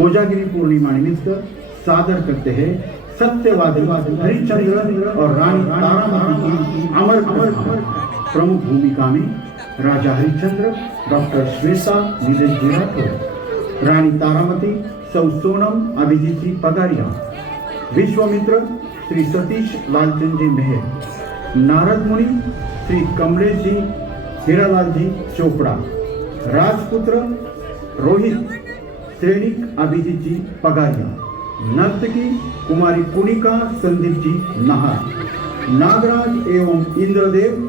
कोजागिरी पूर्णिमा निमित्त सादर करते हैं सत्यवादी हरिश्चंद्र और रानी तारामती की अमर प्रमुख भूमिका में राजा हरिश्चंद्र डॉक्टर श्वेता नीलेश जी राठौर, रानी तारामती सौ सोनम अभिजीत जी पगारिया, विश्वामित्र श्री सतीश लालचंद जी मेहर, नारद मुनि श्री कमलेश जी हीरालाल जी चोपड़ा, राजपुत्र रोहित सैनिक अभिजीत जी पगारिया, नर्तकी कुमारी पुनिका संदीप जी नहार, नागराज एवं इंद्रदेव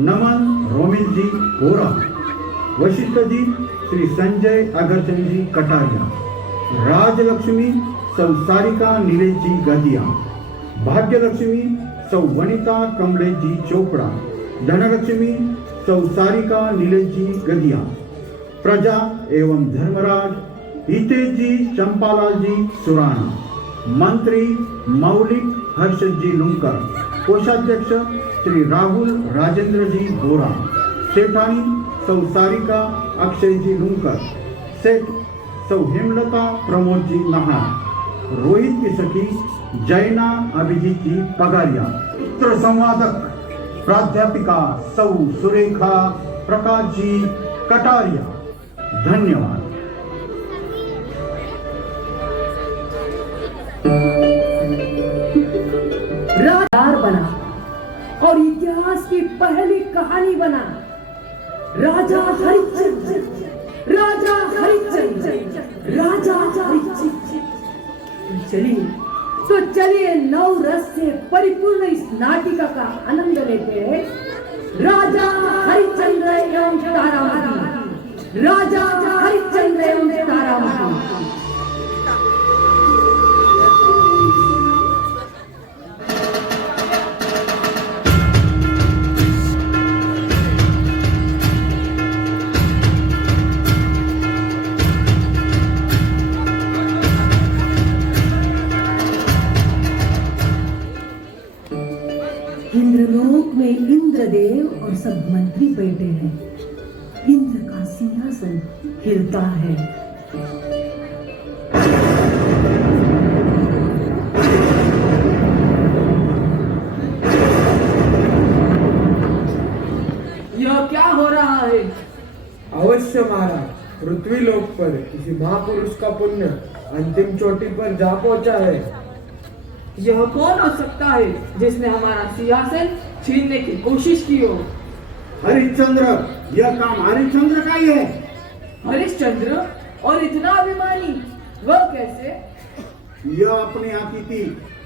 नमन रोमिल जी गोरा, वशिष्ठ जी श्री संजय अगरचंद जी कटारिया, राजलक्ष्मी सौ सारिका नीलेश जी गदिया, भाग्यलक्ष्मी सौ वनिता कमलेश जी चोपड़ा, धनलक्ष्मी सौ सारिका नीलेश जी गदिया, प्रजा एवं धर्मराज हितेश जी चंपालाल जी सुराना, मंत्री मौलिक हर्षद जी लुंकर, कोषाध्यक्ष श्री राहुल राजेंद्र जी बोरा, सेठानी सौ सारिका अक्षय जी लुंकर, सेठ सौ हेमलता प्रमोद जी नहार, रोहित की सखी जैना अभिजीत जी पगारिया, चित्र संवादक प्राध्यापिका सौ सुरेखा प्रकाश जी कटारिया। धन्यवाद। राजदार बना और इतिहास की पहली कहानी बना राजा हरिश्चंद्र, राजा हरिश्चंद्र, राजा हरिश्चंद्र। चलिए नौ रस से परिपूर्ण इस नाटिका का आनंद लेते हैं। राजा हरिश्चंद्र एवं तारामती, राजा हरिश्चंद्र एवं तारामती। इंद्रलोक में इंद्रदेव और सब मंत्री बैठे हैं। इंद्र का सिंहासन हिलता है। यह क्या हो रहा है? अवश्य महाराज, पृथ्वी लोक पर किसी महापुरुष का पुण्य अंतिम चोटी पर जा पहुंचा है। यह कौन हो सकता है जिसने हमारा सिंहासन छीनने की कोशिश की हो? हरिश्चंद्र, यह काम हरिश्चंद्र का ही है। हरिश्चंद्र? और इतना अभिमानी, वह कैसे? यह अपने अतिथि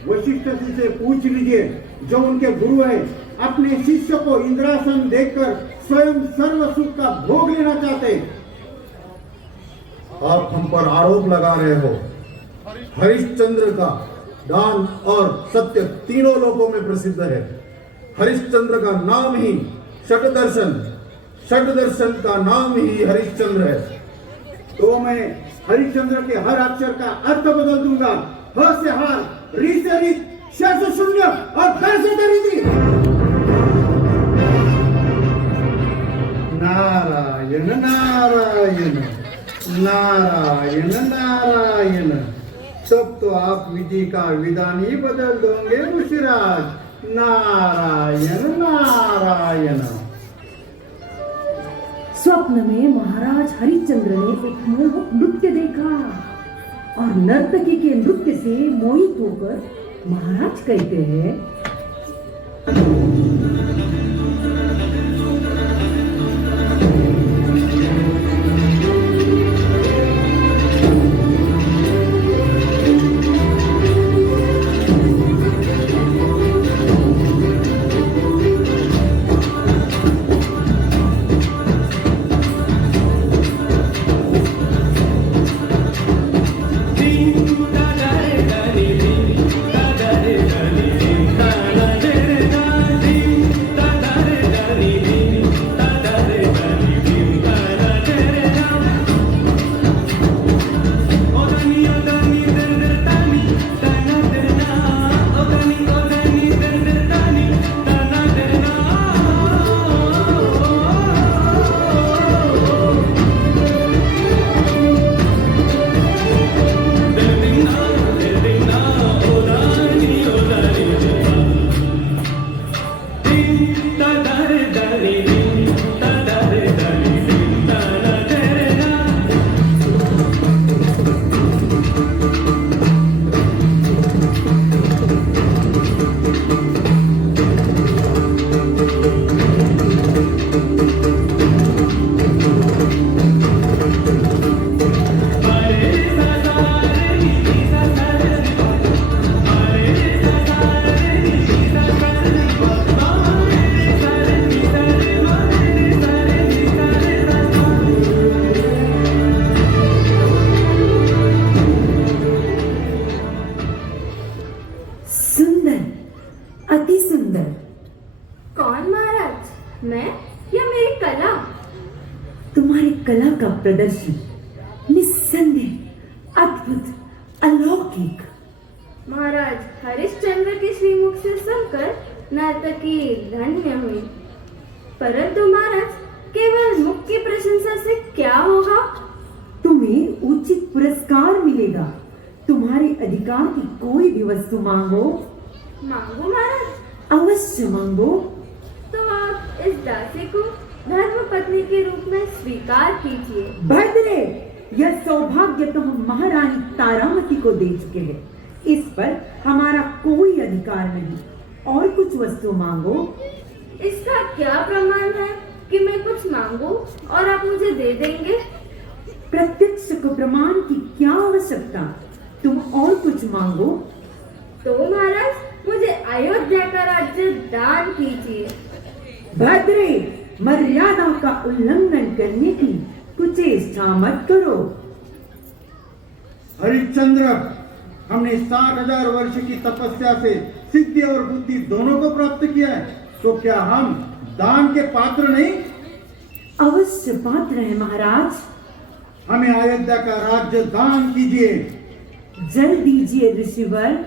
वशिष्ठ जी से पूछ लीजिए, जो उनके गुरु है। अपने शिष्य को इंद्रासन देकर स्वयं सर्व सुख का भोग लेना चाहते। आप हम पर आरोप लगा रहे हो। हरिश्चंद्र का दान और सत्य तीनों लोकों में प्रसिद्ध है। हरिश्चंद्र का नाम ही षटदर्शन, षटदर्शन का नाम ही हरिश्चंद्र है। तो मैं हरिश्चंद्र के हर अक्षर का अर्थ बदल दूंगा। ह से हार, री से रीत, श से शून्य और द से दरिद्री। नारायण नारायण नारायण नारायण। तब तो आप विधि का विधान ही बदल दोगे ऋषिराज। नारायण नारायण। स्वप्न में महाराज हरिश्चंद्र ने एक मोहक नृत्य देखा और नर्तकी के नृत्य से मोहित होकर महाराज कहते हैं, प्रदर्शित निस्संदेह अद्भुत अलौकिक। महाराज हरिश्चंद्र के श्रीमुख से सुनकर नर्तकी धन्य हुई, परंतु महाराज केवल मुख की प्रशंसा से क्या होगा? तुम्हें उचित पुरस्कार मिलेगा। तुम्हारे अधिकार की कोई भी वस्तु मांगो। मांगो महाराज? अवश्य मांगो। तो आप इस दासी को धर्म पत्नी के रूप में स्वीकार कीजिए। भद्रे, यह सौभाग्य तो हम महारानी तारामती को दे चुके हैं। इस पर हमारा कोई अधिकार नहीं। और कुछ वस्तु मांगो। इसका क्या प्रमाण है कि मैं कुछ मांगू और आप मुझे दे देंगे? प्रत्यक्ष को प्रमाण की क्या आवश्यकता? तुम और कुछ मांगो। तो महाराज मुझे अयोध्या का राज्य दान कीजिए। भद्रे, मर्यादा का उल्लंघन करने की कुचेष्टा मत करो। हरिश्चंद्र, हमने 60,000 वर्ष की तपस्या से सिद्धि और बुद्धि दोनों को प्राप्त किया है, तो क्या हम दान के पात्र नहीं? अवश्य पात्र है महाराज। हमें अयोध्या का राज्य दान कीजिए। जल दीजिए ऋषिवर।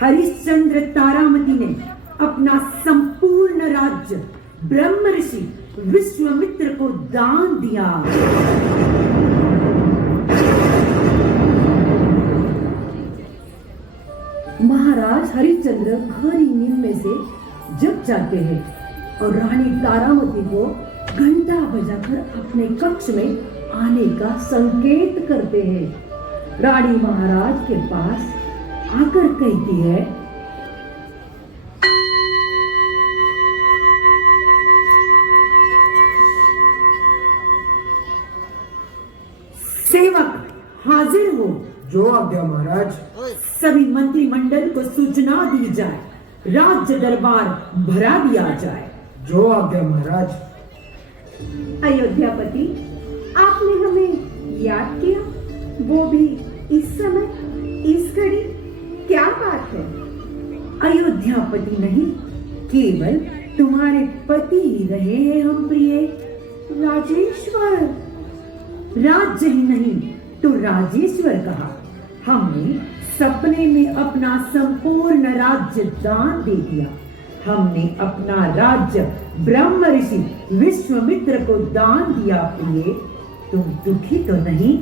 हरिश्चंद्र तारामती ने अपना संपूर्ण राज्य ब्रह्म ऋषि विश्वामित्र को दान दिया। महाराज हरिश्चंद्र गहरी नींद में से जग जाते हैं और रानी तारामती को घंटा बजाकर अपने कक्ष में आने का संकेत करते हैं। रानी महाराज के पास आकर कहती है, सेवक हाजिर हो। जो आज्ञा महाराज। सभी मंत्रिमंडल को सूचना दी जाए, राज्य दरबार भरा दिया जाए। जो आज्ञा महाराज। अयोध्यापति, आपने हमें याद किया, वो भी इस समय, इस घड़ी। क्या बात है? अयोध्यापति नहीं, केवल तुम्हारे पति ही रहे हैं हम प्रिय। राजेश्वर, राज्य ही नहीं तो राजेश्वर कहा। हमने सपने में अपना संपूर्ण राज्य दान दे दिया। हमने अपना राज्य ब्रह्म ऋषि विश्वामित्र को दान दिया। प्रिय, तुम दुखी तो नहीं?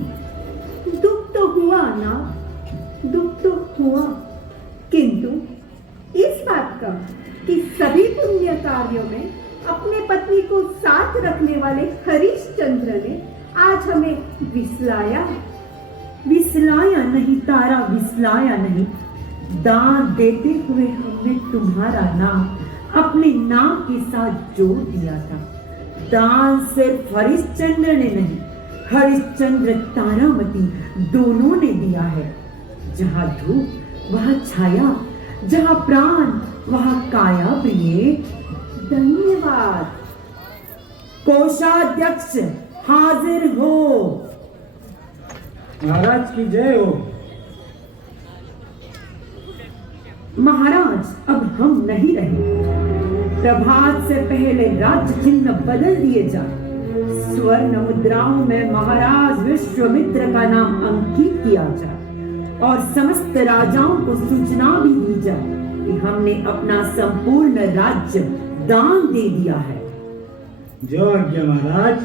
दुख तो हुआ ना, दुख तो हुआ, किंतु इस बात का कि सभी पुण्य कार्यों में अपने पत्नी को साथ रखने वाले हरिश्चंद्र ने आज हमें विसलाया। विसलाया नहीं तारा, विसलाया नहीं। दान देते हुए हमने तुम्हारा नाम अपने नाम के साथ जोड़ दिया था। दान सिर्फ हरिश्चंद्र ने नहीं, हरिश्चंद्र तारामती दोनों ने दिया है। जहाँ धूप वहाँ छाया, जहाँ प्राण वहाँ काया। प्रिय, धन्यवाद। कोषाध्यक्ष हाजिर हो। महाराज की जय हो। महाराज, अब हम नहीं रहे। प्रभात से पहले राज्य चिन्ह बदल दिए जाए। स्वर्ण मुद्राओं में महाराज विश्वामित्र का नाम अंकित किया जाए और समस्त राजाओं को सूचना भी दी जाए कि हमने अपना संपूर्ण राज्य दान दे दिया है। जो आज्ञा महाराज।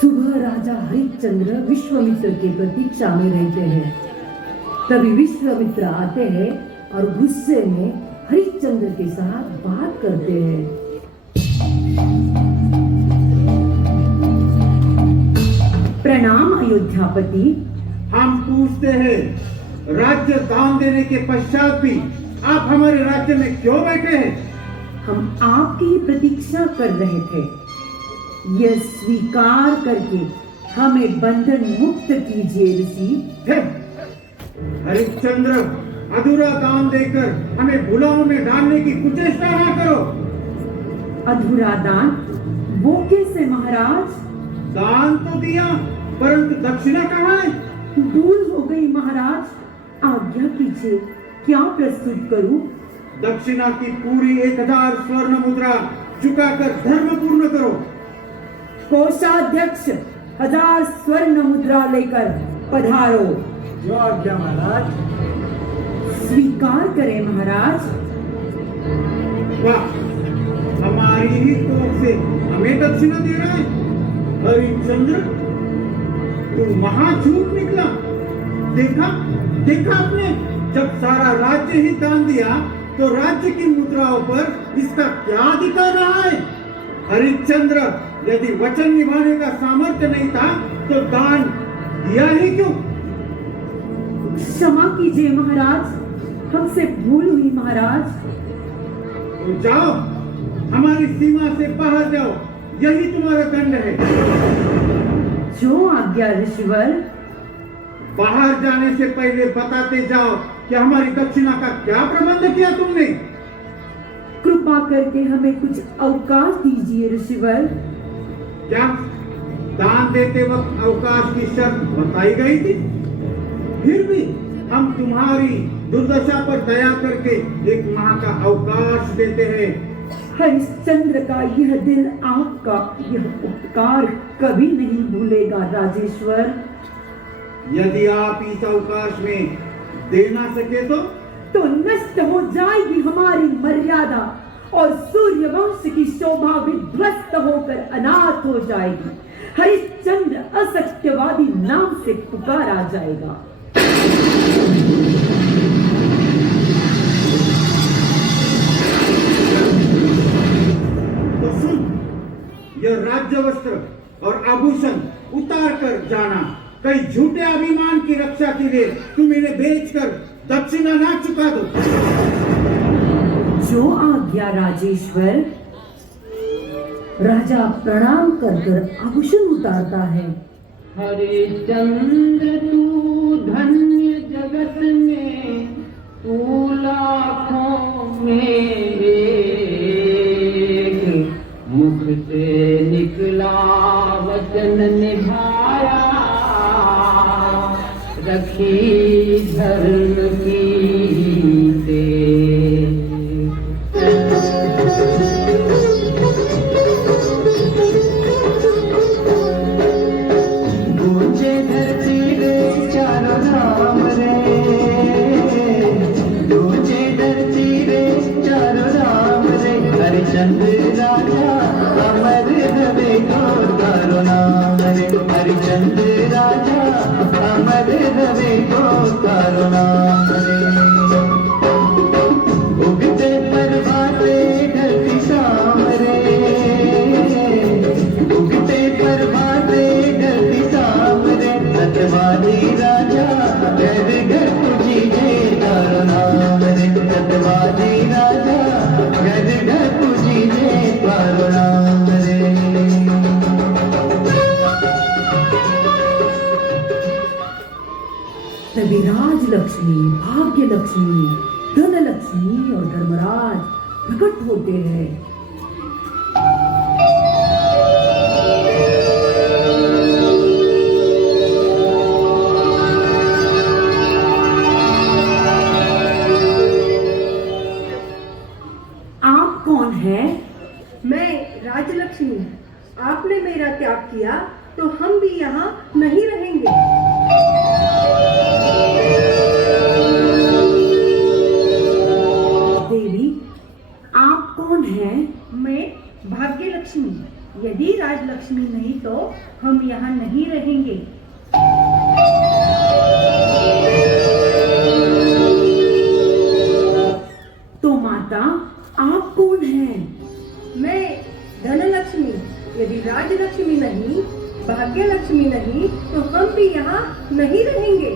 सुबह राजा हरिश्चंद्र विश्वामित्र की प्रतीक्षा में रहते हैं। तभी विश्वामित्र आते हैं और गुस्से में हरिश्चंद्र के साथ बात करते हैं। प्रणाम अयोध्यापति। हम पूछते हैं, राज्य दान देने के पश्चात भी आप हमारे राज्य में क्यों बैठे हैं? हम आपकी ही प्रतीक्षा कर रहे थे। यह स्वीकार करके हमें बंधन मुक्त कीजिए ऋषि। हरिश्चंद्र, अधूरा दान देकर हमें गुलामों में डालने की कुचेष्टा ना करो। अधूरा दान? वो कैसे महाराज? दान तो दिया, परंतु दक्षिणा कहाँ है? भूल हो गई महाराज। आज्ञा कीजिए, क्या प्रस्तुत करूं? दक्षिणा की पूरी 1000 स्वर्ण मुद्रा चुकाकर धर्म पूर्ण करो। कोषाध्यक्ष 1000 स्वर्ण मुद्रा लेकर पधारो। जो आज्ञा महाराज। स्वीकार करें महाराज। वाह, हमारी ही तोप से हमें दक्षिणा दे रहा है। हरिश्चंद्र, तू महाझूठ निकला। देखा आपने, जब सारा राज्य ही दान दिया तो राज्य की मुद्राओं पर इसका क्या अधिकार रहा है? हरिश्चंद्र, यदि वचन निभाने का सामर्थ्य नहीं था तो दान दिया ही क्यों? क्षमा कीजिए महाराज, हमसे भूल हुई महाराज। तो जाओ, हमारी सीमा से बाहर जाओ, यही तुम्हारा दंड है। जो आज्ञा ऋषिवर। बाहर जाने से पहले बताते जाओ कि हमारी दक्षिणा का क्या प्रबंध किया तुमने। कृपा करके हमें कुछ अवकाश दीजिए ऋषिवर। क्या दान देते वक्त अवकाश की शर्त बताई गई थी? फिर भी हम तुम्हारी दुर्दशा पर दया करके 1 माह का अवकाश देते हैं। हरिश्चंद्र का यह दिल आपका यह उपकार कभी नहीं भूलेगा राजेश्वर। यदि आप इस अवकाश में दे ना सके तो नष्ट हो जाएगी हमारी मर्यादा और सूर्य वंश की शोभा विध्वस्त होकर अनाथ हो जाएगी। हरिश्चंद्र असत्यवादी नाम से पुकारा जाएगा। तो सुन, यह राज्य वस्त्र और आभूषण उतार कर जाना। कई झूठे अभिमान की रक्षा के लिए तुम इन्हें बेचकर दक्षिणा ना चुका दो। जो आज्ञा राजेश्वर। राजा प्रणाम कर आभूषण उतारता है। हरिश्चंद्र तू धन्य जगत में, तू लाखों में एक। मुख से निकला वचन निभाया, रखी धर्म की तेज। गूंजे धरती रे चारों नाम रे, गूंजे धरती रे चारों नाम रे। हरिश्चंद्र राजा अमर रवे को तारो नाम रे। हरिश्चंद्र राजा अमर रवे को तारो नाम रे। उगते परवाते ढलती शाम रे, उगते परवाते ढलती शाम रे। सत्यवादी राजा घर घर पूजी जे तारो नाम रे। सत्यवादी राजा घर घर पूजी जे तारो नाम रे। तभी राजलक्ष्मी, भाग्य लक्ष्मी, धन लक्ष्मी और धर्मराज प्रकट होते हैं। आप कौन हैं? मैं राजलक्ष्मी। आपने मेरा त्याग किया तो हम भी यहाँ नहीं रहेंगे। देवी, आप कौन हैं? मैं भाग्य लक्ष्मी। यदि राजलक्ष्मी नहीं तो हम यहाँ नहीं रहेंगे। तो माता, आप कौन हैं? मैं धनलक्ष्मी। यदि राजलक्ष्मी नहीं, भाग्य लक्ष्मी नहीं तो हम भी यहाँ नहीं रहेंगे।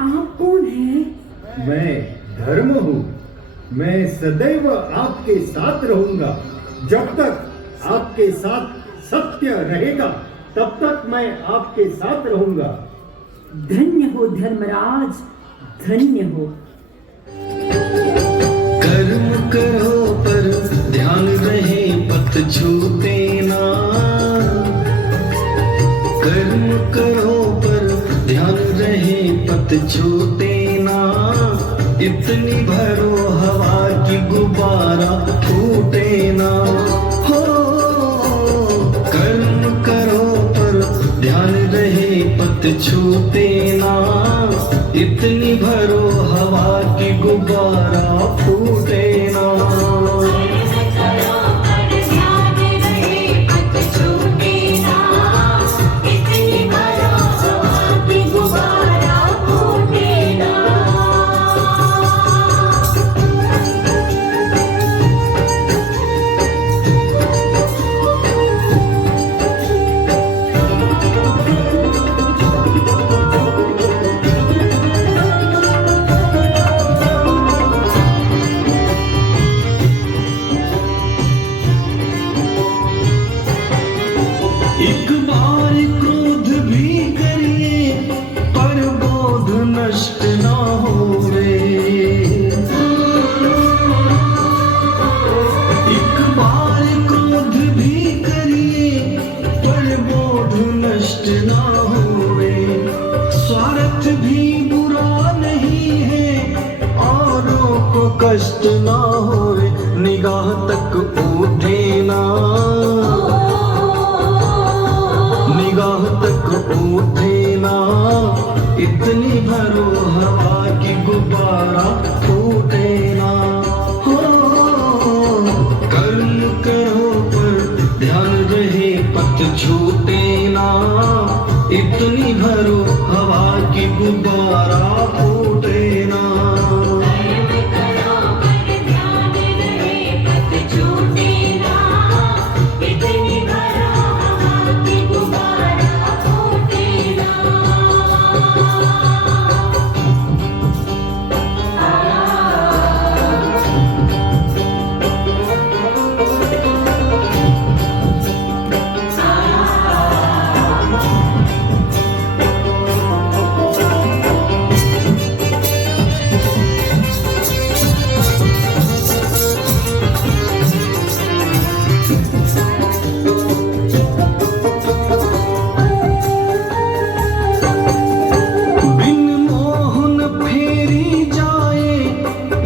आप कौन हैं? मैं धर्म हूँ। मैं सदैव आपके साथ रहूंगा। जब तक आपके साथ सत्य रहेगा तब तक मैं आपके साथ रहूंगा। धन्य हो धर्मराज, धन्य हो। कर्म करो पर ध्यान रहे पथ छूटे ना। कर्म करो पर पत छूटे ना, इतनी भरो हवा की गुब्बारा फूटे ना। हो कर्म करो पर ध्यान रहे पत छूटे ना, इतनी भरो हवा की गुब्बारा फूटे ना। एक बार क्रोध भी करिए पर बोध नष्ट ना होवे। एक बार क्रोध भी करिए पर बोध नष्ट ना होवे। स्वार्थ भी बुरा नहीं है औरों को कष्ट ना होवे। निगाह तक उठे ना, निगाह तक उठे ना, इतनी भरो हवा की गुब्बारा फूटे ना। हो कर्म करो पर ध्यान रहे पत छूटे ना, इतनी भरो हवा की गुब्बारा फूटे ना।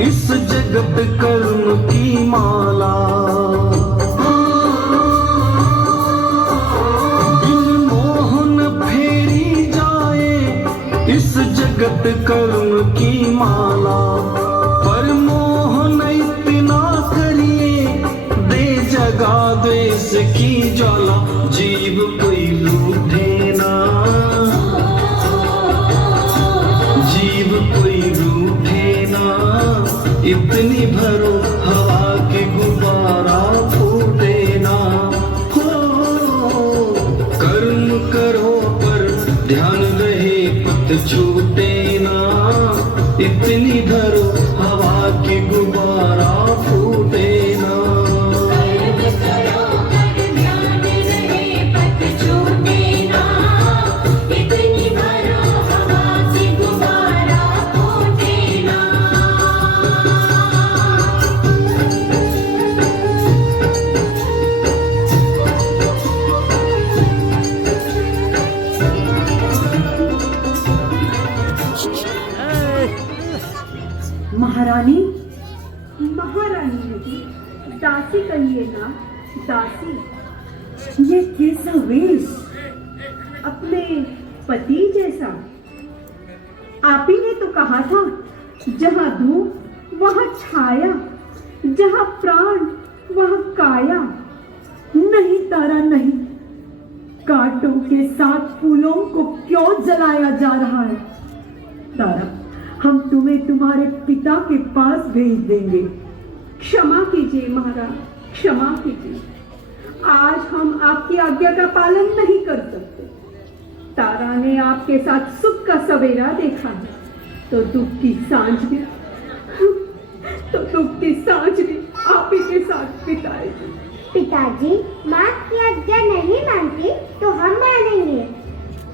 इस जगत कर्म की माला, बिन मोहन फेरी जाए इस जगत कर्म की माला। पर मोहन इतना करिए दे जगा द्वेष की ज्वाला। जीव कोई रूठे ना, जीव कोई रूठे ना, इतनी भरो हवा की गुब्बारा फूटे ना। हो कर्म करो पर ध्यान रहे पत छूटे ना, इतनी भरो हवा की गुब्बारा फूटे ना। महारानी, महारानी नहीं, दासी कहिए ना, दासी। ये कैसा वेश? अपने पति जैसा। आप ही ने तो कहा था, जहाँ धूप वहाँ छाया, जहाँ प्राण वहाँ काया। नहीं तारा नहीं, कांटों के साथ फूलों को क्यों जलाया जा रहा है? तारा, हम तुम्हें तुम्हारे पिता के पास भेज देंगे। क्षमा कीजिए महाराज, क्षमा कीजिए। आज हम आपकी आज्ञा का पालन नहीं कर सकते। तारा ने आपके साथ सुख का सवेरा देखा है, तो दुख की सांझ भी आप ही के साथ बिताएगी। पिताजी, माँ की आज्ञा नहीं मानती तो हम मानेंगे।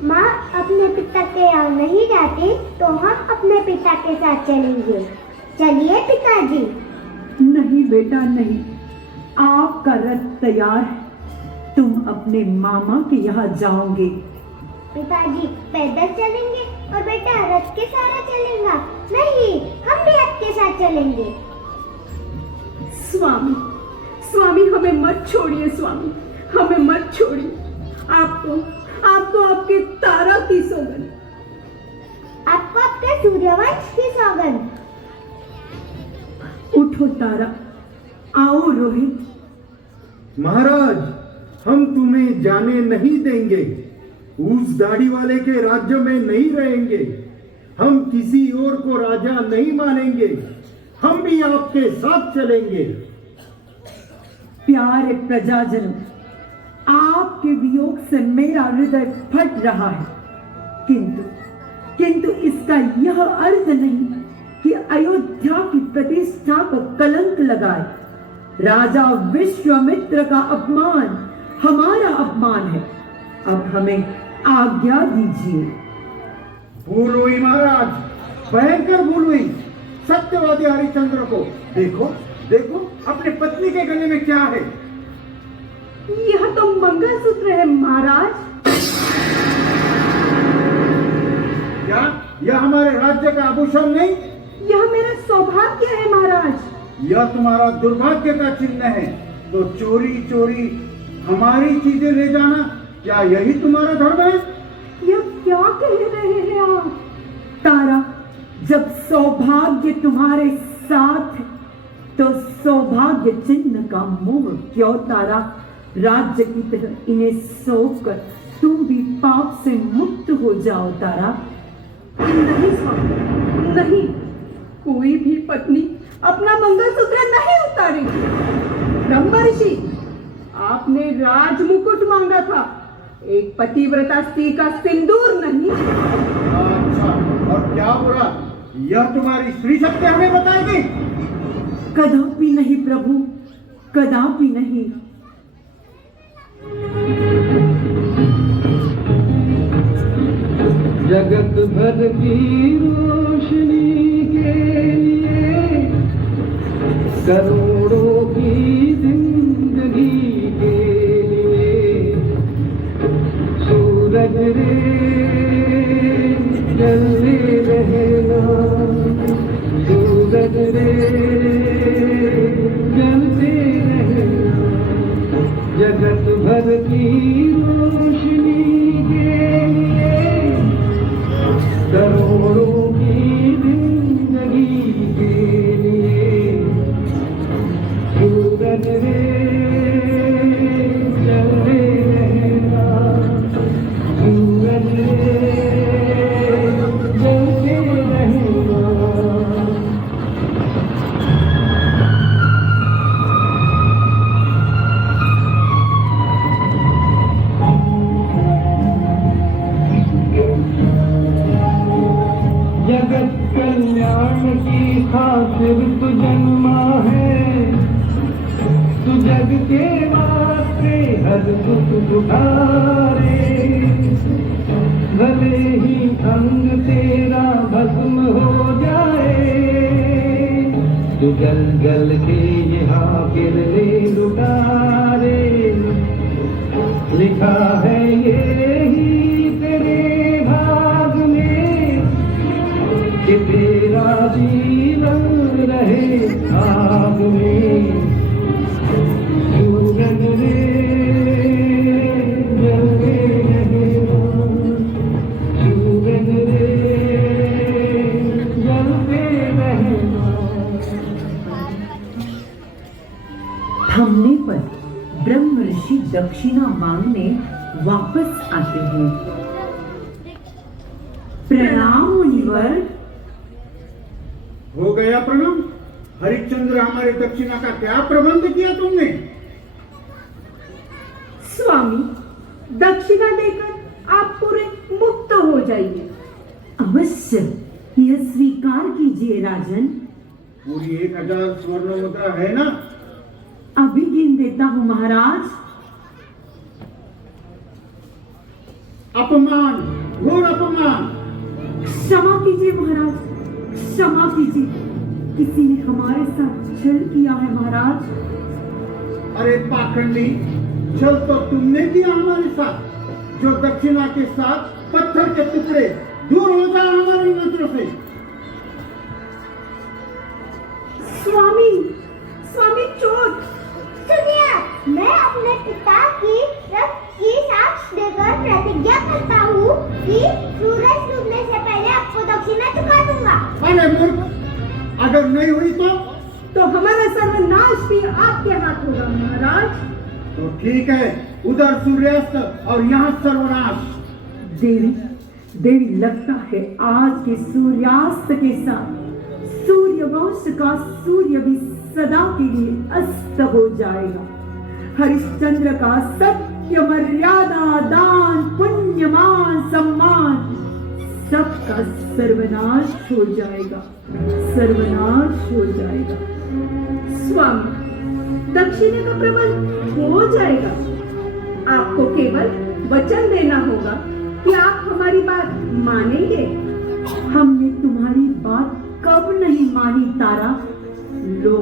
माँ अपने पिता के यहाँ नहीं जाती तो हम अपने पिता के साथ चलेंगे। चलिए पिताजी। नहीं बेटा नहीं, आपका रथ तैयार है, तुम अपने मामा के यहाँ जाओगे। पिताजी पैदल चलेंगे और बेटा रथ के साथ चलेगा? नहीं, हम भी आपके साथ चलेंगे। स्वामी, स्वामी हमें मत छोड़िए, स्वामी हमें मत छोड़िए। आपको आपके तारा की सौगंध, आपको आपके सूर्यवंश की सौगंध। उठो तारा, आओ रोहित। महाराज, हम तुम्हें जाने नहीं देंगे। उस दाढ़ी वाले के राज्य में नहीं रहेंगे। हम किसी और को राजा नहीं मानेंगे। हम भी आपके साथ चलेंगे। प्यारे प्रजाजनों, आपके वियोग से मेरा हृदय फट रहा है, किंतु इसका यह अर्थ नहीं कि अयोध्या की प्रतिष्ठा को कलंक लगाए। राजा विश्वामित्र का अपमान हमारा अपमान है। अब हमें आज्ञा दीजिए। भूल हुई महाराज, भयंकर भूल हुई। सत्यवादी हरिश्चंद्र को देखो, देखो अपने पत्नी के गले में क्या है। यह तो मंगलसूत्र है महाराज। क्या यह हमारे राज्य का आभूषण नहीं? यह मेरा सौभाग्य है महाराज। यह तुम्हारा दुर्भाग्य का चिन्ह है। तो चोरी चोरी हमारी चीजें ले जाना, क्या यही तुम्हारा धर्म है? यह क्या कह रहे हैं आप? तारा, जब सौभाग्य तुम्हारे साथ है तो सौभाग्य चिन्ह का मोह क्यों तारा? राज्य की तरह इन्हें सौंप कर तुम भी पाप से मुक्त हो जाओ तारा। नहीं स्वामी, नहीं, कोई भी पत्नी अपना मंगलसूत्र नहीं उतारेगी। ब्रह्मर्षि, आपने राज मुकुट मांगा था, एक पतिव्रता स्त्री का सिंदूर नहीं। अच्छा, और क्या बुरा? यह तुम्हारी स्त्री शक्ति हमें बताएगी? कदापि नहीं प्रभु, कदापि नहीं। जगत भर की रोशनी के लिए, करोड़ों की जिंदगी के लिए, सूरज रे जलते रहना, सूरज रे जलते रहना। जगत भर की रोशनी के लिए, करोड़ों की जिंदगी के लिए, सूरज रे जलते रहना, सूरज रे जलते रहना। जगत कल्याण की खातिर तू जन्मा है, तू जग के वास्ते हर दुख उठारे। भले ही अंग तेरा भस्म हो जाए, तू जल जल के यहाँ किरने लुटारे। लिखा है ये ही तेरे भाग में कि तेरा जीवन रहे आग में। सूरज रे जलते रहना, सूरज रे जलते रहना। थमने पर ब्रह्म ऋषि दक्षिणा मांगने वापस आते हैं। प्रणाम मुनिवर। हो गया प्रणाम। हरिश्चंद्र, हमारे दक्षिणा का क्या प्रबंध किया तुमने? स्वामी, दक्षिणा देकर आप पूरे मुक्त हो जाइए। अवश्य, यह स्वीकार कीजिए राजन। पूरी 1000 स्वर्ण मुद्रा है ना? अभी गिन देता हूँ महाराज। अपमान, घोर अपमान। क्षमा कीजिए महाराज, क्षमा कीजिए। किसी ने हमारे साथ छल किया है महाराज। अरे पाखंडी, छल तो तुमने किया हमारे साथ, जो दक्षिणा के साथ पत्थर के टुकड़े दूर हो जा हमारी नजरों से। स्वामी, स्वामी चोर। सुनिए, मैं अपने पिता की रक्त की साक्ष देकर प्रतिज्ञा करता हूँ कि सूरज डूबने से पहले आपको दक्षिणा चुका दूंगा। अरे मूर्ख, अगर नहीं हुई तो हमारा सर्वनाश भी आपके हाथ होगा महाराज। तो ठीक है, उधर सूर्यास्त और यहाँ सर्वनाश। देवी, देवी लगता है आज के सूर्यास्त के साथ सूर्यवंश का सूर्य भी सदा के लिए अस्त हो जाएगा। हरिश्चंद्र का सत्य, मर्यादा, दान, पुण्य, मान, सम्मान सबका सर्वनाश हो जाएगा, सर्वनाश हो जाएगा। स्वामी, दक्षिणा का प्रबंध हो जाएगा। आपको केवल वचन देना होगा कि आप हमारी बात मानेंगे। हमने तुम्हारी बात कब नहीं मानी तारा। लो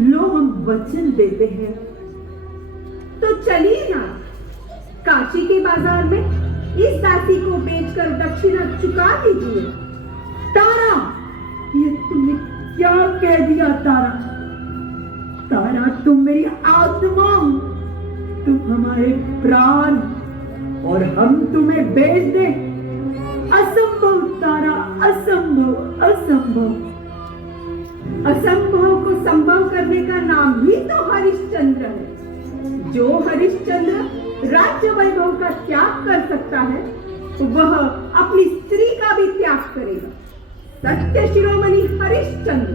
लो, हम वचन देते हैं। तो चलिए ना, काशी के बाजार में इस दासी को बेचकर दक्षिणा चुका दीजिए। तारा, ये तुमने क्या कह दिया तारा? तारा, तुम मेरी आत्मा हो, तुम हमारे प्राण, और हम तुम्हें बेच दे? असंभव तारा, असंभव, असंभव। असंभव को संभव करने का नाम ही तो हरिश्चंद्र है। जो हरिश्चंद्र राज्य वैभव का त्याग कर सकता है, वह अपनी स्त्री का भी त्याग करेगा। सत्य शिरोमणि हरिश्चंद्र,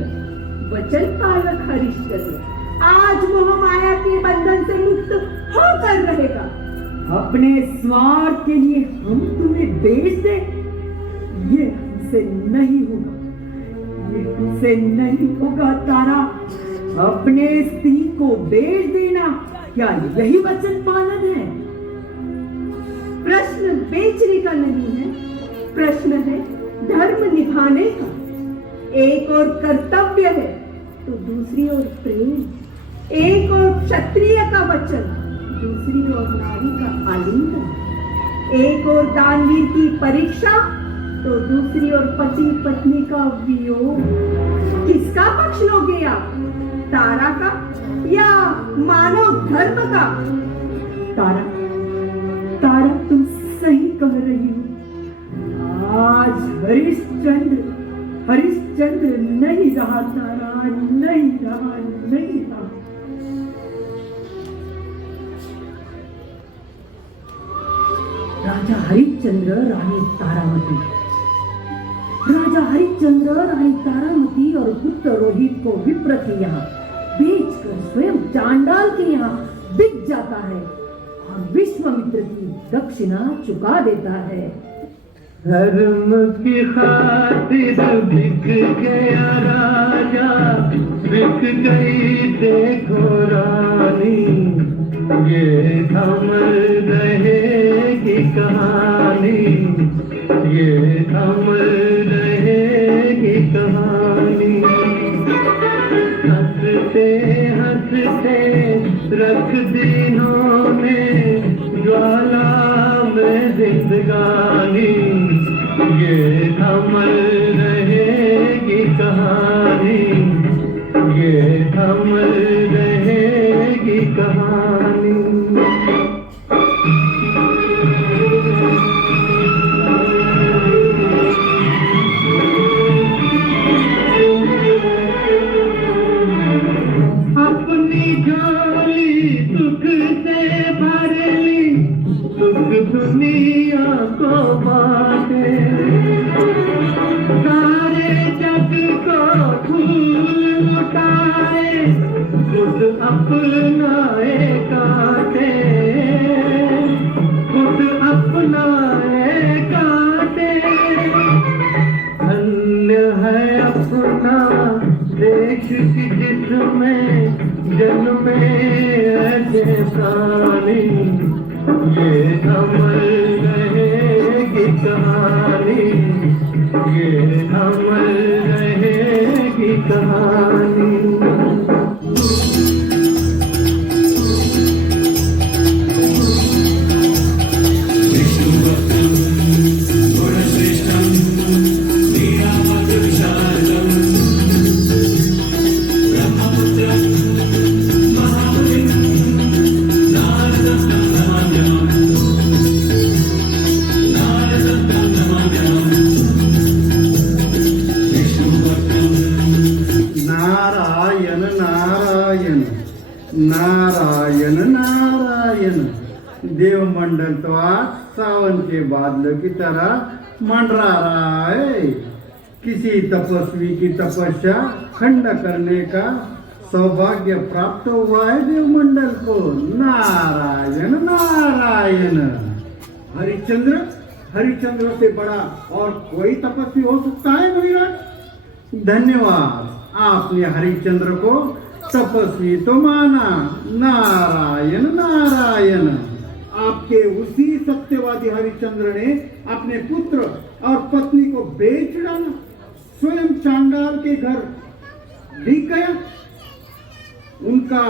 वचन पालक हरिश्चंद्र आज मोह माया के बंधन से मुक्त होकर रहेगा। अपने स्वार्थ के लिए हम तुम्हें बेच दे? ये हमसे नहीं होगा, ये हमसे नहीं होगा तारा। अपने स्त्री को बेच देना, क्या यही वचन पालन है? प्रश्न बेचने का नहीं है, प्रश्न है धर्म निभाने का। एक और कर्तव्य है तो दूसरी ओर प्रेम, एक और क्षत्रिय का वचन, दूसरी ओर नारी का आलिंगन, एक और दानवीर की परीक्षा तो दूसरी ओर पति पत्नी का वियोग। किसका पक्ष लोगे आप, तारा का या मानव धर्म का? तारा, तारा, तुम सही कह रही हो। आज हरिश्चंद्र, हरिश्चंद्र नहीं रहा तारा, नहीं रहा, नहीं रहा। राजा हरिश्चंद्र, रानी तारामती। राजा हरिश्चंद्र, रानी तारामती और पुत्र रोहित को विप्र के यहाँ बेचकर स्वयं चांडाल के यहाँ बिक जाता है और विश्वामित्र की दक्षिणा चुका देता है। धर्म की खातिर बिक गया राजा, बिक गई देखो रानी। ये थम रहेगी कहानी, ये थम रहेगी कहानी। हंसते हंसते रख दिनों में ज्वाला में जिंदगानी। ये थम रहेगी कहानी, ये थम रहेगी कहानी। अपनी झोली दुख से भर ली, दुख दुनिया को बांटे। सारे जग को धूल उठाए, खुद अपनाए काटे, खुद अपनाए काटे। धन्य है अपना देश की जिसमें जन्मे ऐसे प्राणी। ये अमर रहेगी कहानी, ये अमर रहेगी कहानी। गुणश्रेष्ठं नारायण नारायण नारायण। देवमंडल तो आज सावन के बादलों की तरह मंडरा रहा है। किसी तपस्वी की तपस्या खंड करने का सौभाग्य प्राप्त हुआ है देवमंडल को। नारायण नारायण। हरिश्चंद्र, हरिश्चंद्र से बड़ा और कोई तपस्वी हो सकता है मुनिराज? धन्यवाद, आपने हरिश्चंद्र को तपस्वी तो माना। नारायण नारायण। आपके उसी सत्यवादी हरिश्चंद्र ने अपने पुत्र और पत्नी को बेच डाला, स्वयं चांडाल के घर बिक गया, उनका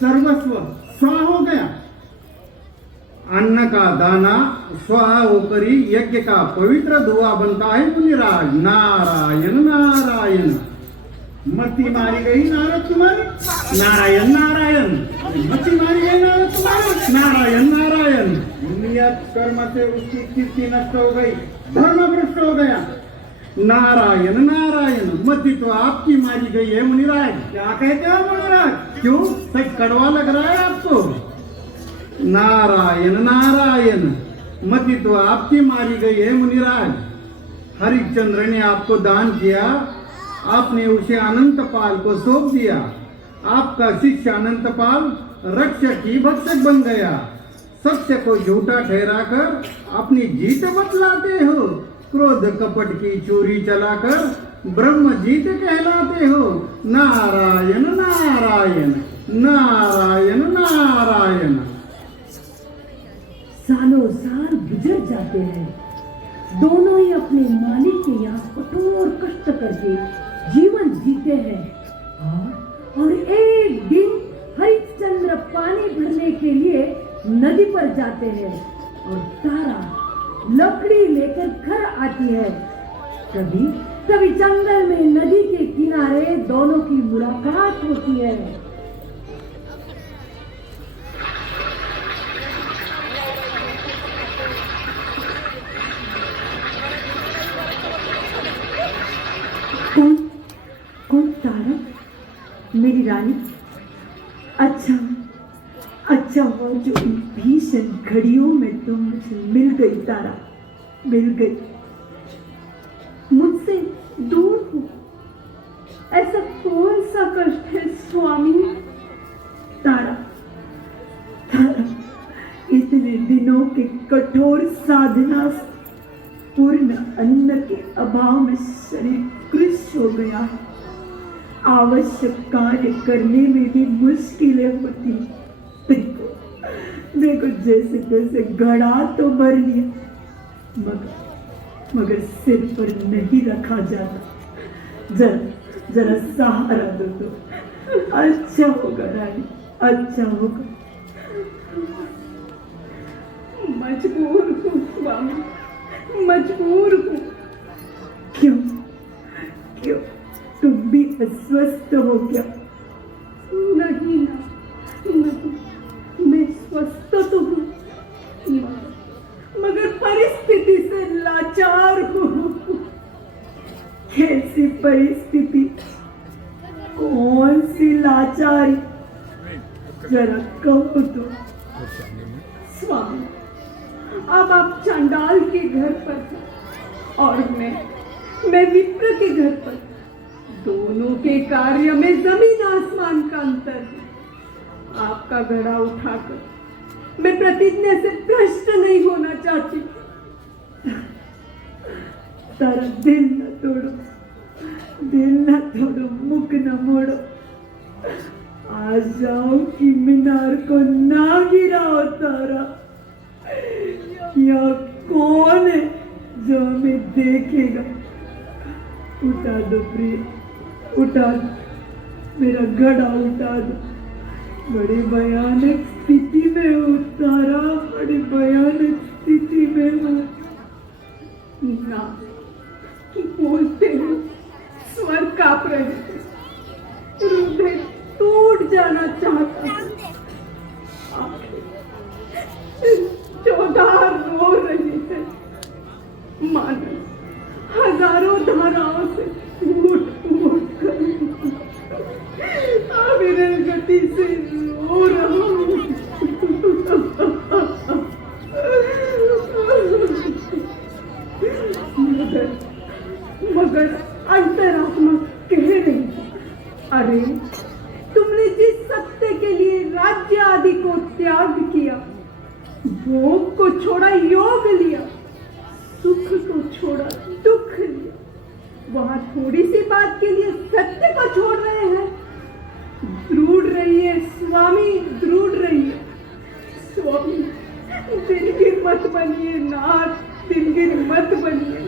सर्वस्व स्वाह हो गया। अन्न का दाना स्वाह होकर ही यज्ञ का पवित्र धुआं बनता है मुनिराज। नारायण नारायण। मती मारी गई नारद तुम्हारी। नारायण नारायण। मती मारी गई नारद तुम्हारी। नारायण नारायण। नियत कर्म से उसकी कीर्ति नष्ट हो गई, धर्म भ्रष्ट हो गया। नारायण नारायण। मती तो आपकी मारी गई है मुनिराज। क्या कहते हो मुनिराज? क्यों, सच कड़वा लग रहा है आपको? नारायण नारायण। मती तो आपकी मारी गई है मुनिराज। हरिश्चंद्र ने आपको दान किया, आपने उसे अनंतपाल को सौंप दिया। आपका शिष्य अनंतपाल रक्षक ही भक्षक बन गया। सत्य को झूठा ठहराकर अपनी जीत बतलाते हो। क्रोध कपट की चोरी चलाकर ब्रह्म जीत कहलाते हो। नारायण नारायण नारायण नारायण। सालों साल गुजर जाते हैं, दोनों ही अपने मालिक के यहाँ कठोर कष्ट करके जीवन जीते हैं। और एक दिन हरिश्चंद्र पानी भरने के लिए नदी पर जाते हैं और तारा लकड़ी लेकर घर आती है। कभी जंगल में नदी के किनारे दोनों की मुलाकात होती है। कौन तारा? मेरी रानी। अच्छा हुआ जो इन भीषण घड़ियों में तुम मुझे मिल गई तारा, मिल गई। मुझसे दूर हो, ऐसा कौन सा कष्ट है स्वामी? तारा, इतने दिनों के कठोर साधना से पूर्ण अन्न के अभाव में शरीर कृश हो गया है। आवश्यक कार्य करने में भी मुश्किलें होती हैं। देखो जैसे तैसे घड़ा तो भर लिया, मगर सिर पर नहीं रखा जाता। जरा सहारा दो तो अच्छा होगा रानी, अच्छा होगा। मजबूर हूँ स्वामी, मजबूर हूँ। क्यों तुम भी अस्वस्थ हो क्या? नहीं मैं स्वस्थ तो हूँ, मगर परिस्थिति से लाचार हूँ। कैसी परिस्थिति, कौन सी लाचारी, जरा कहो तो। स्वामी, अब आप चांडाल के घर पर थे और मैं विप्र के घर पर। दोनों के कार्य में जमीन आसमान का अंतर है। आपका घड़ा उठाकर मैं प्रतिज्ञा से भ्रष्ट नहीं होना चाहती। तारा दिल न तोड़ो, मुख न मोड़ो। आ जाओ कि मीनार को ना गिराओ तारा। या कौन है जो हमें देखेगा? उठा दो प्रिय, उठा दो, मेरा घड़ा उठा दो। बड़ी भयानक स्थिति में हो तारा, बड़ी भयानक स्थिति में हो। ना कि बोलते हो, स्वर कांप रहे थे, हृदय टूट जाना चाहता था। चौधार रो रही है, मानो हजारों धाराओं से उठ कर। अब त्याग किया, भोग को छोड़ा योग लिया, सुख को छोड़ा दुख लिया, वहां थोड़ी सी बात के लिए सत्य को छोड़ रहे हैं। दृढ़ रहिए स्वामी, दृढ़ रहिए स्वामी, दिलगिर मत बनिए नाथ, दिलगिर मत बनिए।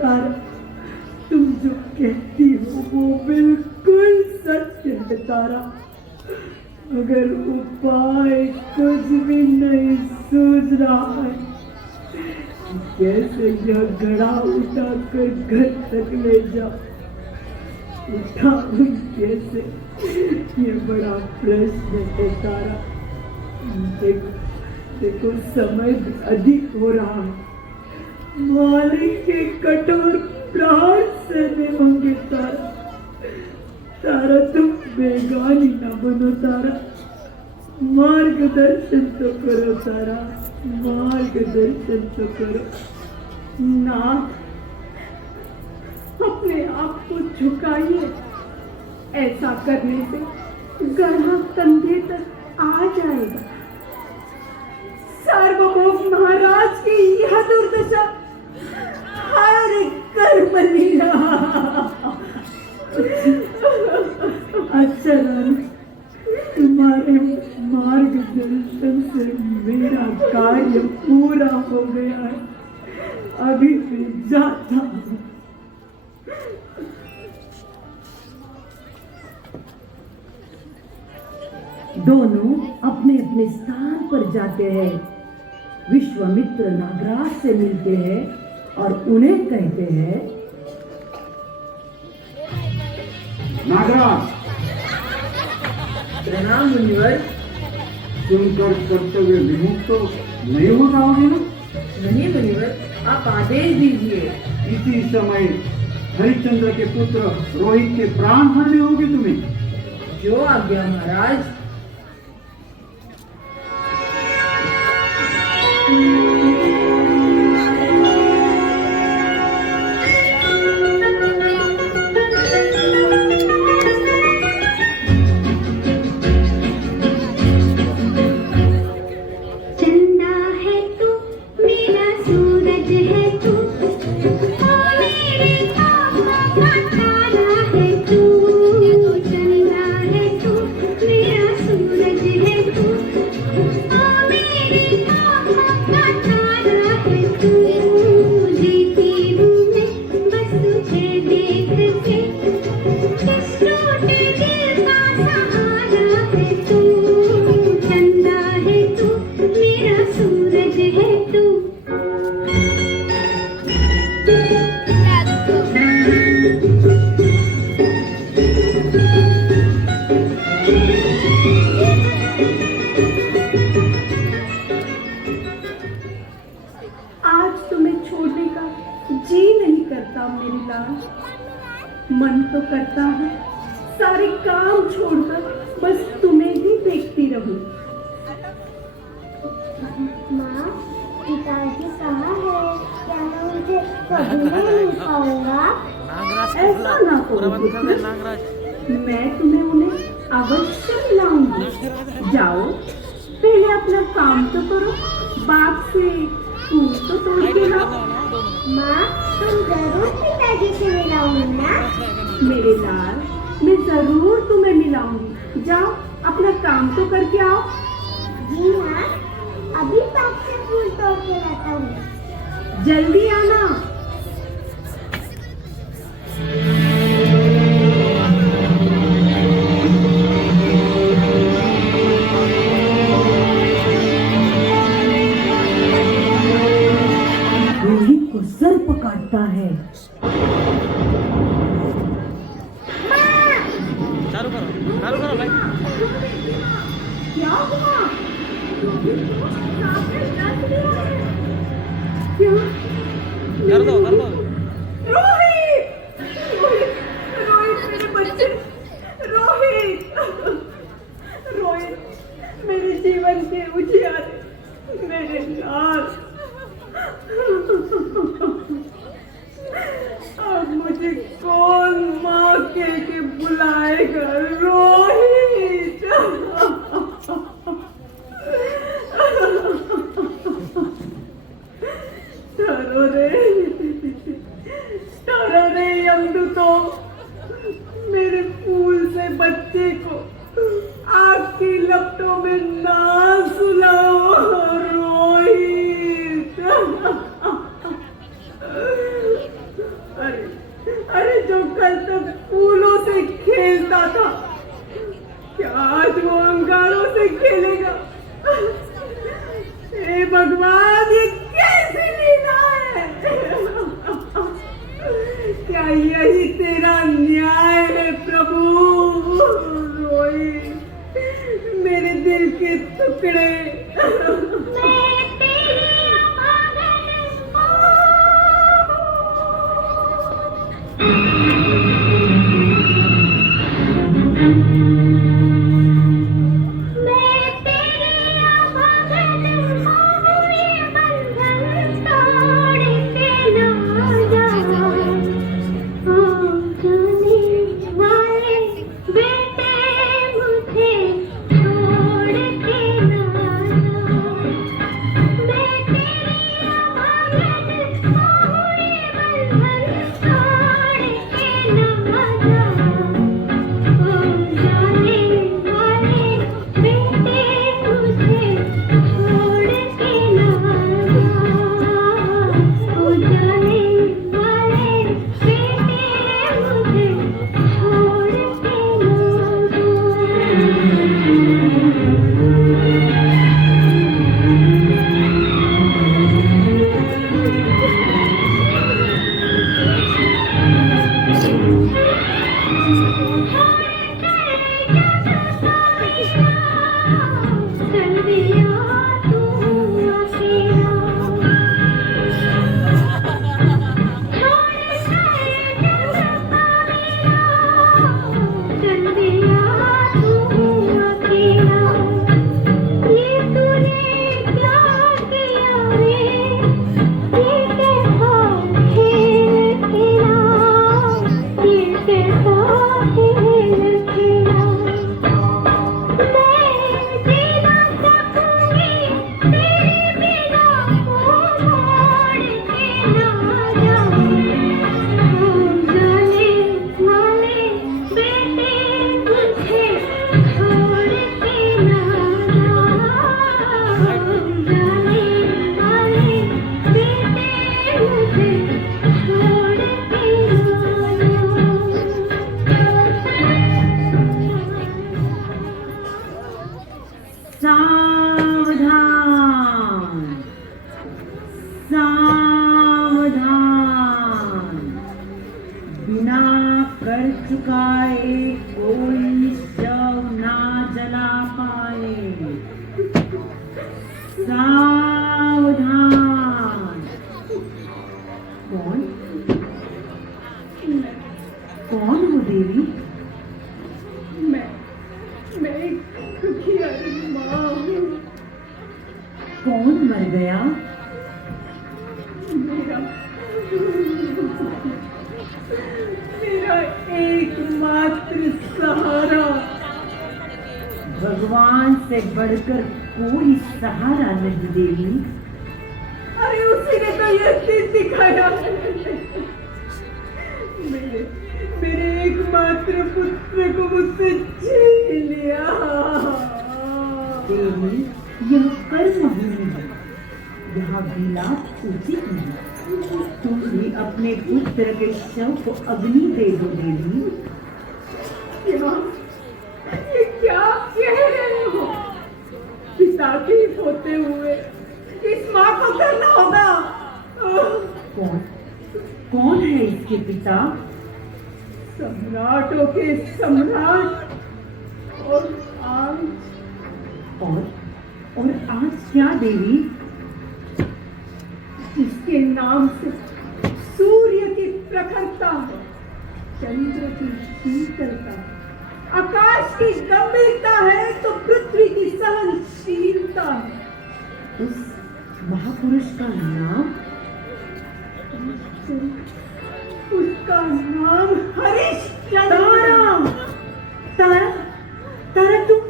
तारा, तुम जो कहती हो वो बिल्कुल सत्य है तारा, मगर उपाय कुछ भी नहीं सूझ रहा है। कैसे यह घड़ा उठाकर घर तक ले जाओ, उठाऊं कैसे, ये बड़ा प्रश्न है तारा। देखो समय अधिक हो रहा है, मालिक के कठोर प्रहार सहने होंगे तारा। तारा तुम बेगानी ना बनो तारा, मार्गदर्शन तो करो तारा, मार्गदर्शन तो करो। नाथ, अपने आप को झुकाइए, ऐसा करने से गढ़ा कंधे तक आ जाएगा। सार्वभौम महाराज की यह दुर्दशा हर कर्म लीला। अच्छा रानी, तुम्हारे मार्गदर्शन से मेरा कार्य पूरा हो गया है, अभी मैं जाता हूँ। दोनों अपने अपने स्थान पर जाते हैं। विश्वामित्र नागराज से मिलते हैं और उन्हें कहते हैं, नागराज, प्रणाम मुनिवर। सुनकर कर्तव्य विमुक्त तो नहीं हो जाओगे ना? नहीं मुनिवर, आप आदेश दीजिए। इसी समय हरिश्चंद्र के पुत्र रोहित के प्राण हरने होंगे तुम्हें। जो आज्ञा महाराज। मन तो करता है सारे काम छोड़कर बस तुम्हें ही देखती रहूं। माँ, पिताजी कहाँ है? क्या मैं उनसे कभी नहीं मिल पाऊंगा? ऐसा ना करो पुत्र, मैं तुम्हें उन्हें अवश्य मिलाऊंगी। जाओ, पहले अपना काम तो करो, बाग से फूल तो तोड़ के लाओ। माँ, तुम जरूर पिताजी से मिलाओगी ना? मेरे लाल, मैं जरूर तुम्हें मिलाऊंगी। जाओ, अपना काम तो करके आओ। जी हाँ, अभी बाग से फूल तोड़ के लाता हूँ। जल्दी आना। रोहित को सर्प काटता है। क्या हुआ? क्या? कर दो रोहित! रोहित! रोहित मेरे बच्चे! रोहित! रोहित, मेरे जीवन के उजियारे, मेरे लाल। अब मुझे कौन माँ के बुलाएगा? रोहित! बातों में ना सुलाओ रोहित। अरे जो कल तक फूलों से खेलता था, क्या आज वो अंगारों से खेलेगा? हे भगवान, ये कैसी लीला है? क्या यही तेरा न्याय है प्रभु? रोहित, मेरे दिल के टुकड़े, कौन मर गया? मेरा एकमात्र सहारा। भगवान से बढ़कर कोई सहारा नहीं देवी। अरे उसी ने तो ये दिन दिखाया। मेरे एकमात्र पुत्र को मुझसे छीन लिया। देवी, यह कर्म भूमि है, यहाँ विलाप उचित नहीं। तुम भी अपने पुत्र के शव को अग्नि दे दो देवी। ये क्या कह रहे हो? पिता के होते हुए इस माँ को करना होगा। कौन है इसके पिता? सम्राटों के सम्राट और आज क्या देवी? इसके नाम से सूर्य की प्रखरता, चंद्र की शीतलता, आकाश की गंभीरता है तो पृथ्वी की सहनशीलता है। उस महापुरुष का नाम? उसका नाम हरिश्चंद्र। तारा, तारा तुम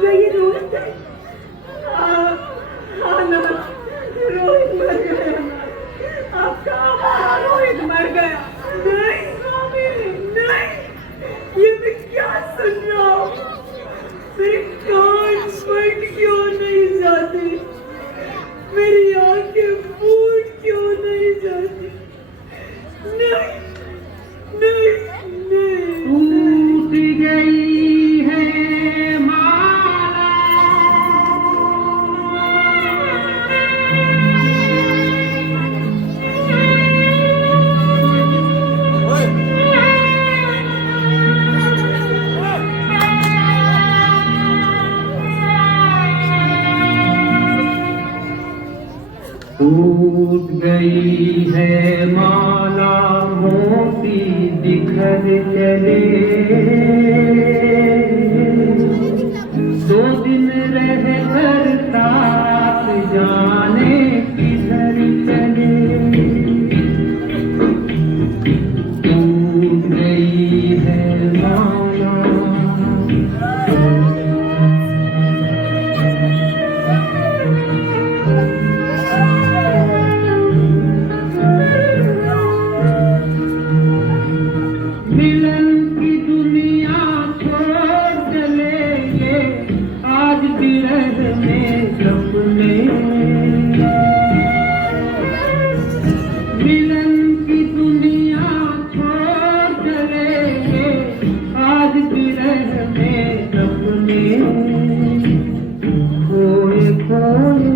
ये रोहित है? रोहित मर गया। आपका रोहित मर गया। नहीं स्वामी, नहीं। गई है टूट गई है माला मोती बिखर चले 2 दिन रह कर साथ जाने किधर चले टूट गई है माला मिलन की दुनिया छोड़ चलेंगे आज विरह में सपने मिलन की दुनिया छोड़ चलेंगे आज विरह में सपने खोए खोए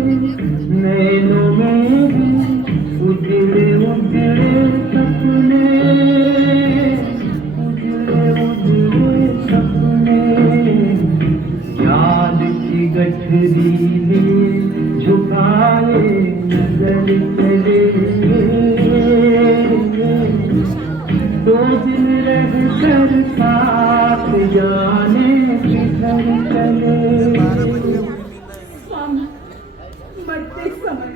नैनों में भी उजड़े उजड़े सपने याद की गठरी में झुकाए नजर चले 2 दिन रह कर साथ जाने किधर चले स्वामी, बढ़ते समय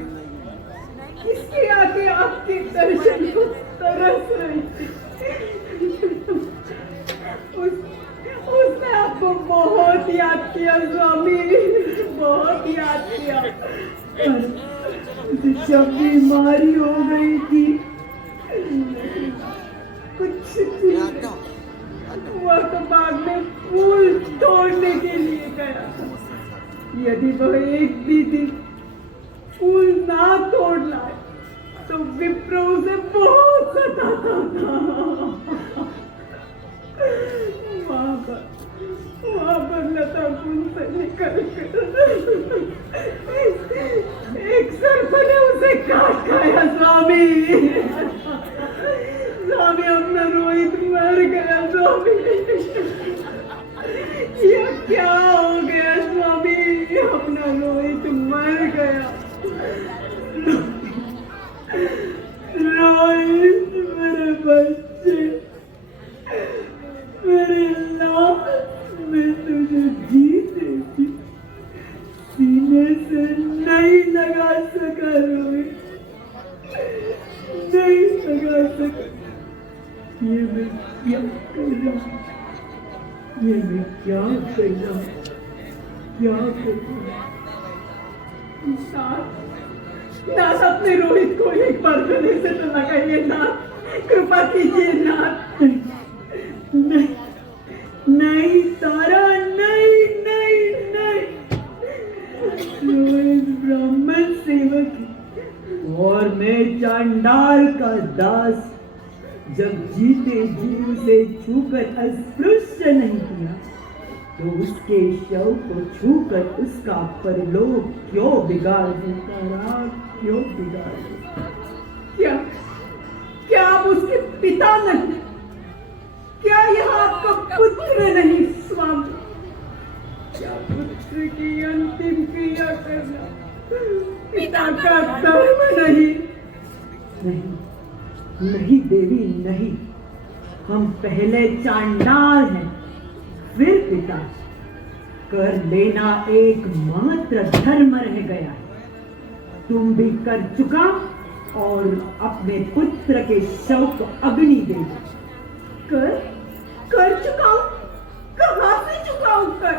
इसके आगे आपके दर्शन को तरस रही थी उसने आपको बहुत याद किया स्वामी, बहुत याद किया पर जब बीमारी हो गई थी कुछ वह तो बाग में फूल तोड़ने के लिए गया यदि वह एक भी दिन फूल ना तोड़ लाए तो विप्र उसे बहुत सताता था वहाँ पर लता फूल से निकल कर एक सर्प ने उसे काट खाया स्वामी स्वामी अपना रोहित मर गया स्वामी यह क्या हो गया स्वामी अपना रोहित मर गया रोहित मेरे बच्चे मेरे लाल मैं तुझे जीते थी सीने से नहीं लगा सका रोहित नहीं लगा सका ये मैं क्या कर रहा हूँ ये मैं क्या कर रहा हूँ क्या कर रहा हूँ नाथ अपने रोहित को एक बार गले से तो लगाइए नाथ कृपा कीजिए नाथ नहीं नहीं तारा नहीं नहीं नहीं रोहित ब्राह्मण सेवक है और मैं चांडाल का दास जब जीते जी उसे छूकर अस्पृश्य नहीं किया तो उसके शव को छूकर उसका परलोक क्यों बिगाड़ देता रहा क्यों बिगाड़ देता क्या क्या आप उसके पिता नहीं क्या यह आपका पुत्र नहीं स्वामी क्या पुत्र की अंतिम क्रिया करना पिता का धर्म नहीं नहीं नहीं देवी नहीं हम पहले चांडाल हैं फिर पिता कर लेना एकमात्र धर्म रह गया तुम भी कर चुका और अपने पुत्र के शव को अग्नि दे कर चुका हूं कहां से चुका हूं कर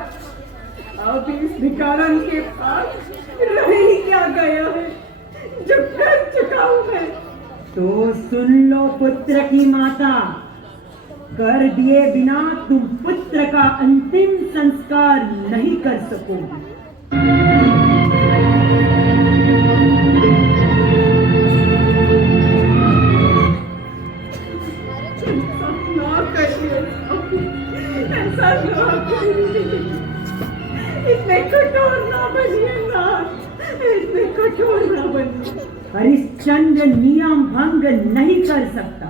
अब इस भिखारन के पास रह ही क्या गया है जो कर चुका हूं मैं तो सुन लो पुत्र की माता कर दिए बिना तुम पुत्र का अंतिम संस्कार नहीं कर सकोगे इतने कठोर ना बनिए नाथ, इतने कठोर ना बनिए। हरिश्चंद्र नियम भंग नहीं कर सकता,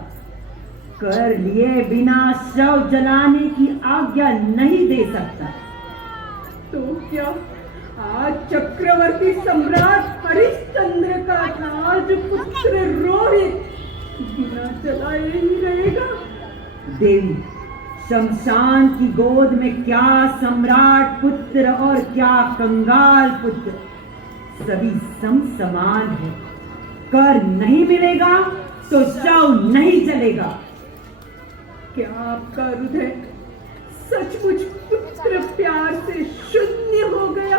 कर लिए बिना शव जलाने की आज्ञा नहीं दे सकता। तो क्या आज चक्रवर्ती सम्राट हरिश्चंद्र का राजपुत्र रोहित बिना जलाए ही रहेगा? देवी, शमशान की गोद में क्या सम्राट पुत्र और क्या कंगाल पुत्र, सभी समान है। कर नहीं मिलेगा तो शव नहीं जलेगा। क्या आपका हृदय सचमुच पुत्र प्यार से शून्य हो गया?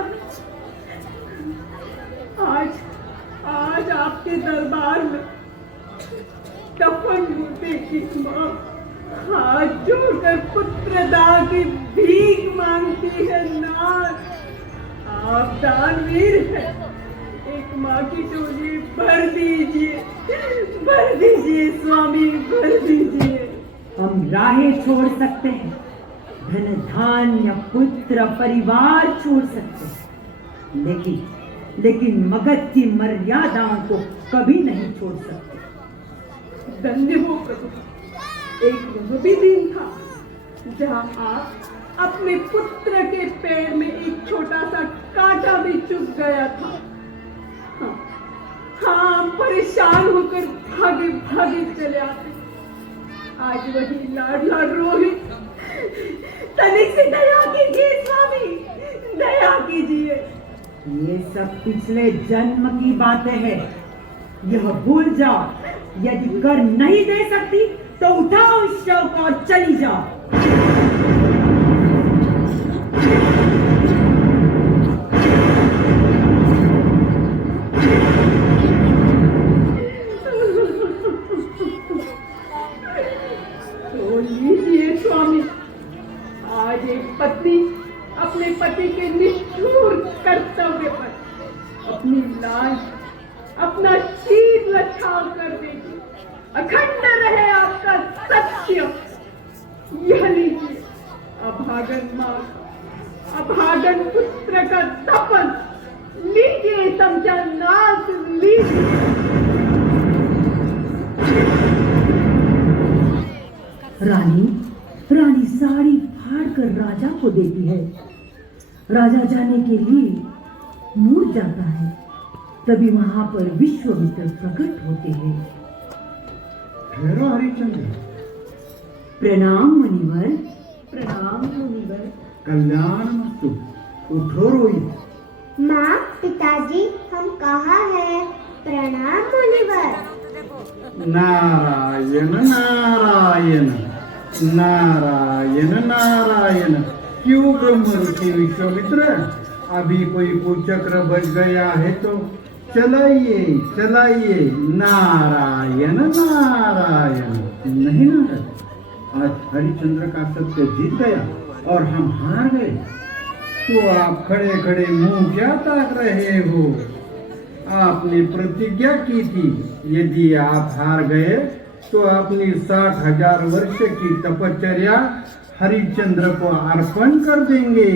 आज आपके दरबार में दफन मुर्दे की मां हाथ जोड़कर पुत्रदा की भीख मांगती है। नाथ, आप दानवीर हैं, एक माँ की टोली भर दीजिए स्वामी, भर दीजिए। हम राहें छोड़ सकते हैं, धन धान्य पुत्र परिवार छोड़ सकते हैं, लेकिन मगध की मर्यादाओं को कभी नहीं छोड़ सकते। धन्य हो प्रभु, एक वह भी दिन था जहाँ आप अपने पुत्र के पैर में एक छोटा सा कांटा भी चुभ गया था। हाँ, परेशान होकर भागे चले आते। आज वही लाडला रोहित, तनिक से दया कीजिए स्वामी, दया कीजिए। ये सब पिछले जन्म की बातें हैं, यह भूल जाओ। यदि कर नहीं दे सकती तो उठाओ इस शव को और चली जाओ। तो लीजिए स्वामी, आज एक पत्नी अपने पति के निष्ठुर कर्तव्य पर अपनी लाज, अपना शीत लच्छाव कर देगी। अखंड रहे आपका सत्य। यह लीजिए अभागन पुत्र का तपन, लीजिए समझा नाथ, लीजिए। रानी साड़ी फाड़ कर राजा को देती है। राजा जाने के लिए मुड़ जाता है, तभी वहां पर विश्वामित्र प्रकट होते हैं। ठहरो हरिश्चंद्र। प्रणाम मुनिवर, प्रणाम मुनिवर। कल्याणमस्तु। उठो रोहित। माँ, पिताजी, हम कहाँ हैं? प्रणाम मुनिवर। नारायण नारायण नारायण नारायण। क्यों ब्रह्म ऋषि विश्वामित्र, अभी कोई कुचक्र बच गया है तो चलाइए नारायण नारायण। नहीं नारायण, आज हरिश्चंद्र का सत्य जीत गया और हम हार गए, तो आप खड़े खड़े मुंह क्या ताक रहे हो? आपने प्रतिज्ञा की थी, यदि आप हार गए तो अपनी 60,000 वर्ष की तपश्चर्या हरिश्चंद्र को अर्पण कर देंगे।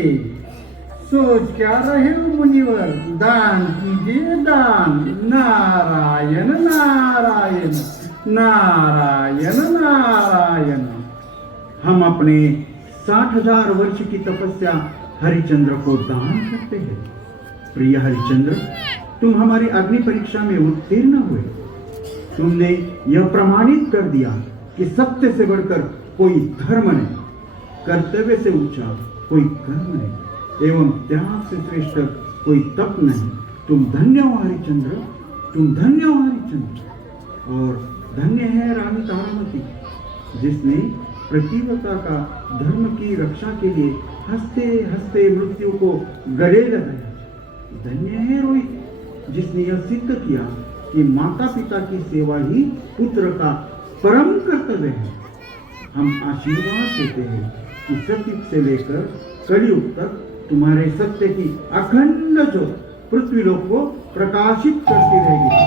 सोच क्या रहे हो मुनिवर? दान कीजिए दान। नारायण नारायण नारायण नारायण। हम अपने 60,000 वर्ष की तपस्या हरिश्चंद्र को दान करते हैं। प्रिय हरिश्चंद्र, तुम हमारी अग्नि परीक्षा में उत्तीर्ण हुए। तुमने यह प्रमाणित कर दिया कि सत्य से बढ़कर कोई धर्म नहीं, कर्तव्य से ऊंचा कोई कर्म नहीं, एवं त्याग से श्रेष्ठ कोई तप नहीं। तुम धन्य हो हरिश्चंद्र, तुम धन्य हो हरिश्चंद्र। और धन्य है रानी तारामती, जिसने प्रतिव्रता का धर्म की रक्षा के लिए हंसते हंसते मृत्यु को गले लगाया। धन्य है रोहित, जिसने यह सिद्ध किया कि माता पिता की सेवा ही पुत्र का परम कर्तव्य है। हम आशीर्वाद देते हैं कि सतयुग से लेकर कलयुग तक तुम्हारे सत्य की अखंड ज्योत पृथ्वी लोक को प्रकाशित करती रहेगी।